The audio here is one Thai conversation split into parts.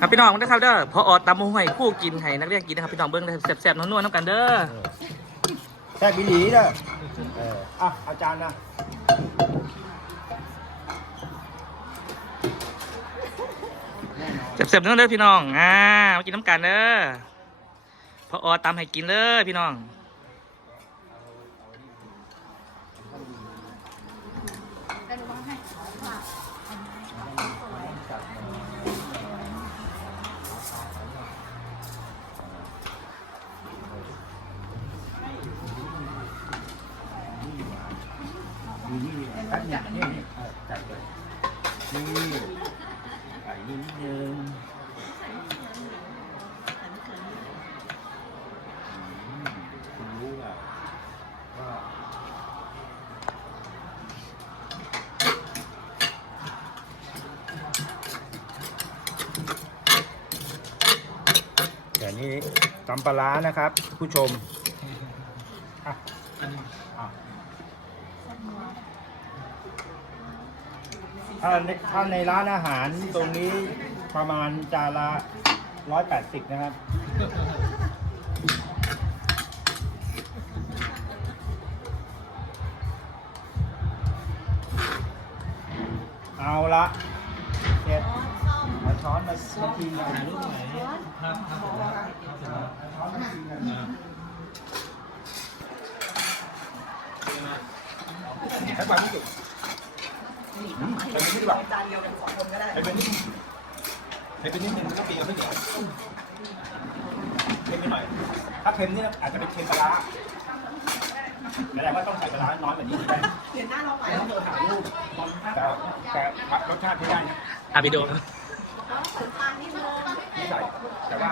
ครับพี่น้องนะครับเด้อพออตำมงให้คู่กินให้นักเรียนกินนะครับพี่น้องเบิ้งได้แซ่บๆนัวๆน้ำกันเด้อแค่บิลีเด้อเอออะอาจารย์นะแซ่บๆนัวเด้อพี่น้องอ่ามากินน้ำกันเด้อพออตำให้กินเลยพี่น้อง แป๊บเนี่ยนี่นี่เออใส่ไปนี่ใส่นิดนึงคุณรู้ว่าว่าแต่นี่ตำปลาร้านะครับ ผู้ชมอะอะ ถ้าในถ้าในร้านอาหารตรงนี้ประมาณจานละร้อยแปดสิบนะครับ เอาละเสร็จเอาช้อนมามาชิมกันรูปไหนครับครับช้อนมาชิมกันแค่ไปไม่จุดไปเป็นที่แบบจานเดียวกันสองคนก็ได้ไปเป็นนิดไปเป็นนิดนึงก็ปีกับไม่เดียวเค็มไปหน่อย ถ้าเค็มนี่อาจจะเป็นเค็มปลาร้าแสดงว่าต้องใส่ปลาร้าน้อยกว่านี้ได้เห็นหน้าเราไหมแล้วเธอหาลูกแต่แต่รสชาติไม่ได้นะอะวิดีโอไม่ใส่แต่ว่า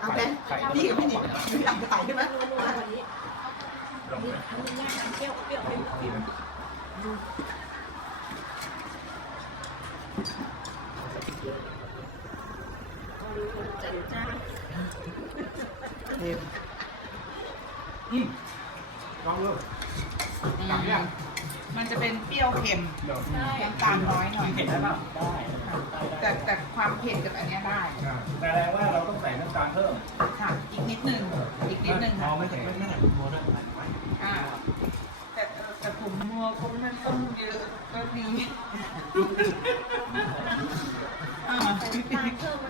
เอาแบนใส่พี่กับพี่หนิงพี่อยากถ่ายใช่ไหมลงเลย อืมลองดูหลังยังมันจะเป็นเปรี้ยวเค็มเดี๋ยวน้ำตาลน้อยหน่อยเผ็ดได้เปล่าได้แต่แต่ความเผ็ดกับอันเนี้ยได้ แต่แสดงว่าเราต้องใส่น้ำตาลเพิ่มค่ะอีกนิดนึง อีกนิดนึง พ ค่ะ อไม่ใส่ไม่ไม่ใส่มัวด้วย อ่าแต่แต่ ผมมัวคงมันต้องเยอะก็ดี อ่าน้ำตาลเพิ่มมันจะ